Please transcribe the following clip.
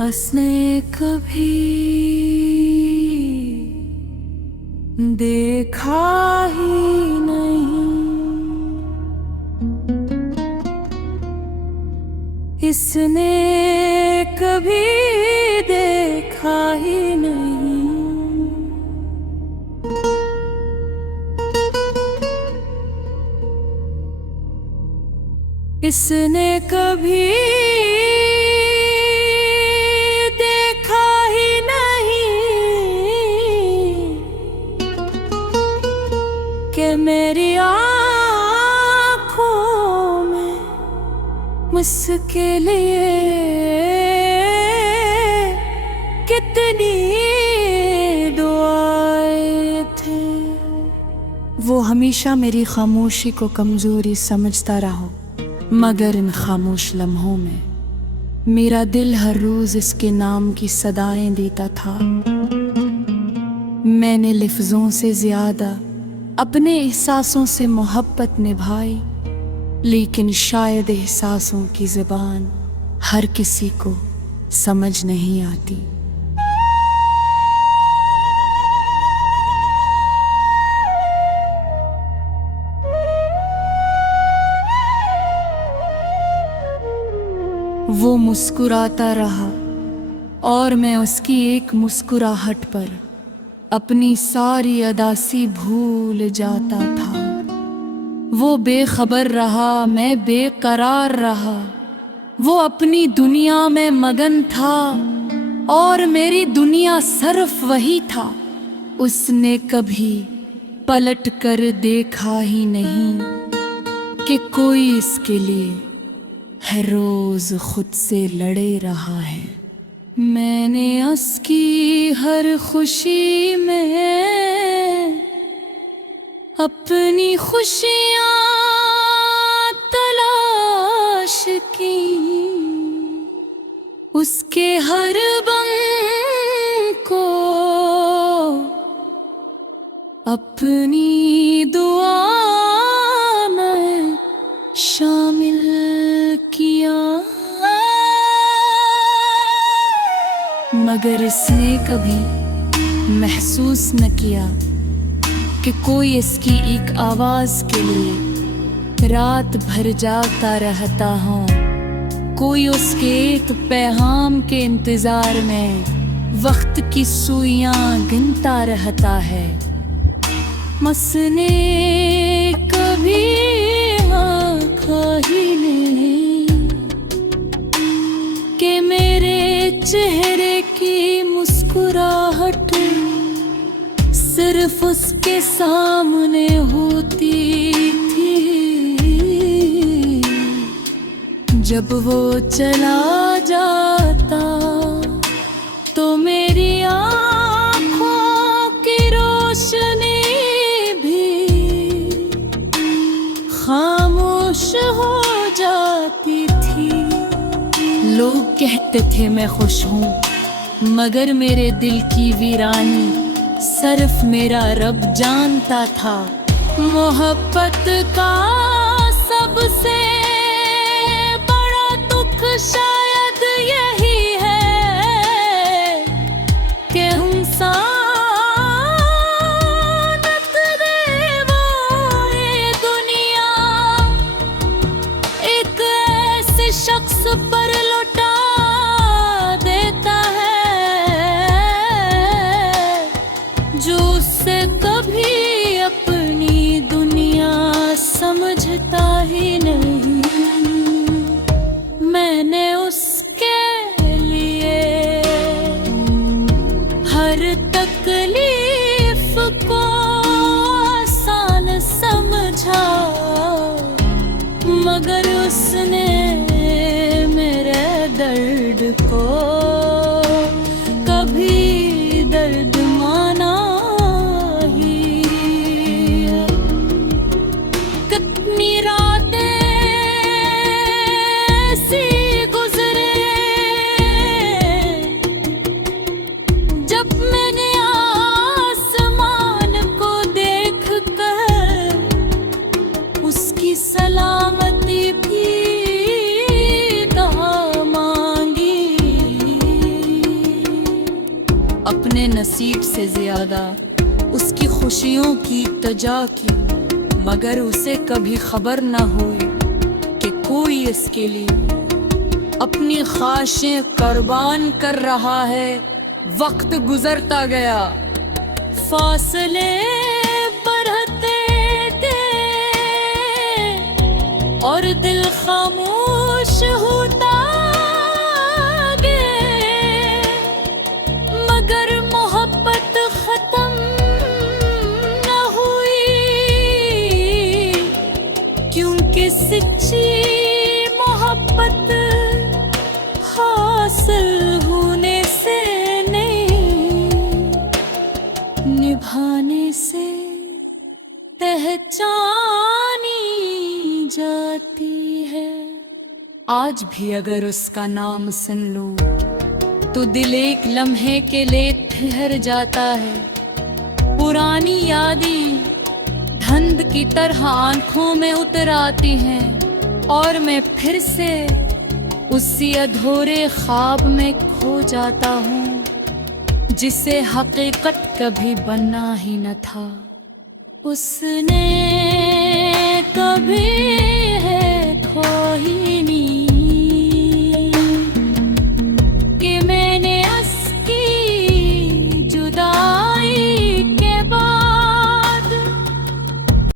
उसने कभी देखा ही नहीं, इसने कभी देखा ही नहीं। इसने कभी देखा ही नहीं कि मेरी आँखों में मुस्किल कितनी दुआएं थे। वो हमेशा मेरी खामोशी को कमजोरी समझता रहा, मगर इन खामोश लम्हों में मेरा दिल हर रोज इसके नाम की सदाएं देता था। मैंने लफ्जों से ज्यादा अपने एहसासों से मोहब्बत निभाई, लेकिन शायद एहसासों की ज़बान हर किसी को समझ नहीं आती। वो मुस्कुराता रहा और मैं उसकी एक मुस्कुराहट पर अपनी सारी अदासी भूल जाता था। वो बेखबर रहा, मैं बेकरार रहा। वो अपनी दुनिया में मगन था और मेरी दुनिया सिर्फ वही था। उसने कभी पलट कर देखा ही नहीं कि कोई इसके लिए हर रोज खुद से लड़े रहा है। मैंने उसकी हर खुशी में अपनी खुशियाँ तलाश की, उसके हर बम को अपनी दुआ में शामिल किया। मगर इसने कभी महसूस न किया कि कोई इसकी एक आवाज के लिए रात भर जागता रहता हूँ, कोई उसके एक पैगाम के इंतजार में वक्त की सुइयां गिनता रहता है। उसने कभी आँखा ही नहीं कि मेरे चेहरे की मुस्कुराहट सिर्फ उसके सामने होती थी। जब वो चला जाता तो मेरी आँखों की रोशनी भी खामोश हो जाती थी। लोग कहते थे मैं खुश हूँ, मगर मेरे दिल की वीरानी सिर्फ मेरा रब जानता था। मोहब्बत का सबसे बड़ा दुख शायद यही है कि इंसान दे वो ये दुनिया एक ऐसे शख्स पर लौटा देता है जो उससे कभी अपनी दुनिया समझता ही नहीं। मैंने उसके लिए हर तकलीफ को आसान समझा, मगर उसने मेरे दर्द को कभी दर्द माना ही। कितनी रातें ऐसी गुजरे जब मैंने आसमान को देख कर उसकी सलामती भी सीट से ज्यादा उसकी खुशियों की तजा की, मगर उसे कभी खबर न हुई कि कोई इसके लिए अपनी ख्वाहिशें कुर्बान कर रहा है। वक्त गुजरता गया, फासले बढ़ते गए और दिल खामोश होता गया, मगर मोहब्बत खत्म न हुई, क्योंकि सच्ची मोहब्बत हासिल होने से नहीं, निभाने से पहचानी जाती है। आज भी अगर उसका नाम सुन लो तो दिल एक लम्हे के लिए ठहर जाता है। पुरानी यादें धंध की तरह आंखों में उतर आती हैं और मैं फिर से उसी अधूरे ख्वाब में खो जाता हूँ, जिसे हकीकत कभी बनना ही न था। उसने कभी है खो ही